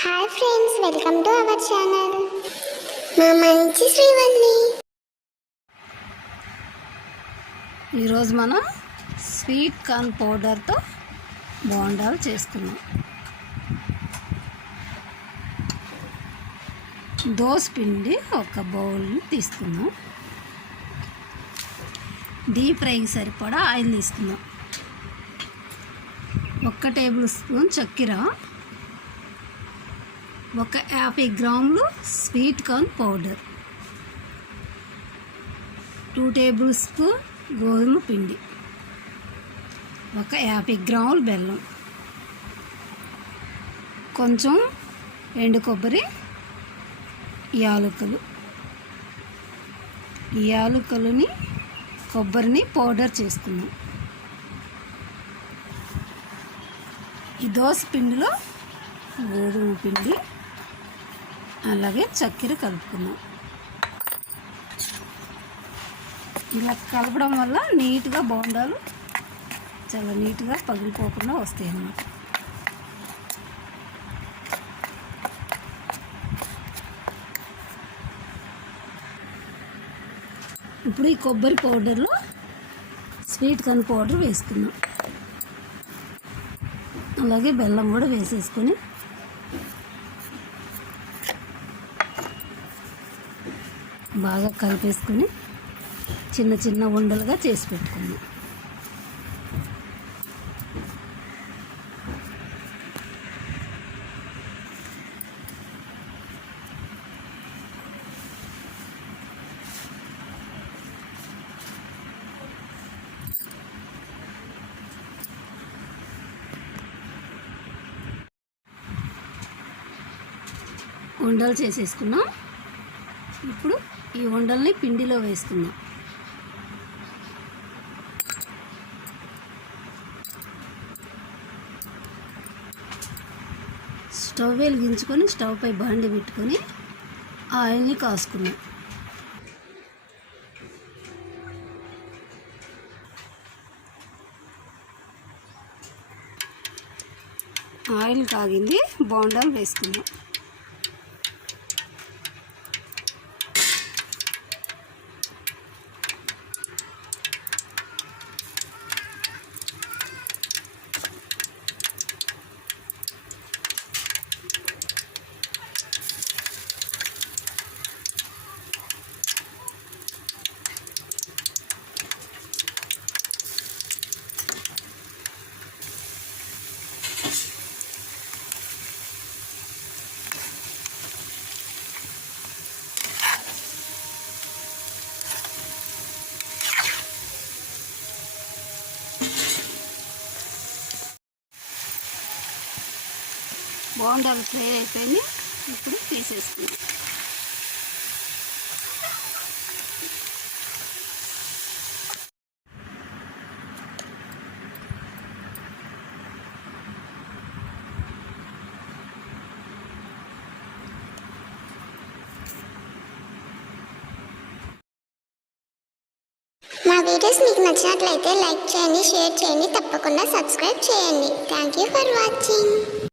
Hi friends, welcome to our channel. మా మంచి శ్రీవల్లి. ఈరోజు మనం స్వీట్ కార్న్ పౌడర్తో బోండాలు చేసుకున్నాం. దోస పిండి ఒక బౌల్ తీసుకుందాం. డీప్ ఫ్రైకి సరిపడా ఆయిల్ తీసుకుందాం. 1 టేబుల్ స్పూన్ చక్కెర, 50 గ్రాములు sweet corn powder, 2 table spoon గోధుమ పిండి, 50 గ్రాములు బెల్లం, కొంచెం ఎండు కొబ్బరి, యాలకులు. ఈ యాలకులని కొబ్బరిని పౌడర్ చేసుకుందాం. ఈ దోస పిండిలో గోధుమ పిండి అలాగే చక్కెర కలుపుకున్నాం. ఇలా కలపడం వల్ల నీట్గా బోండాలు చాలా నీట్గా పగిలిపోకుండా వస్తాయి అన్నమాట. ఇప్పుడు ఈ కొబ్బరి పౌడర్లో స్వీట్ కార్న్ పౌడర్ వేసుకున్నాం. అలాగే బెల్లం కూడా వేసేసుకొని బాగా కలిపేసుకొని చిన్న చిన్న ఉండలుగా చేసి పెట్టుకున్నాం. ఉండలు చేసేసుకున్నాం. ఇప్పుడు ఈ ఉండల్ని పిండిలో వేసుకుందాం. స్టవ్ వెలిగించుకొని స్టవ్ పై బాండి పెట్టుకొని ఆయిల్ని కాసుకున్నాం. ఆయిల్ కాగింది, బోండాలు వేసుకుందాం. బోండాలు ఫ్రై అయిపోయి ఇప్పుడు తీసేసుకుందాం. మా వీడియోస్ మీకు నచ్చినట్లయితే లైక్ చేయండి, షేర్ చేయండి, తప్పకుండా సబ్స్క్రైబ్ చేయండి. Thank you for watching.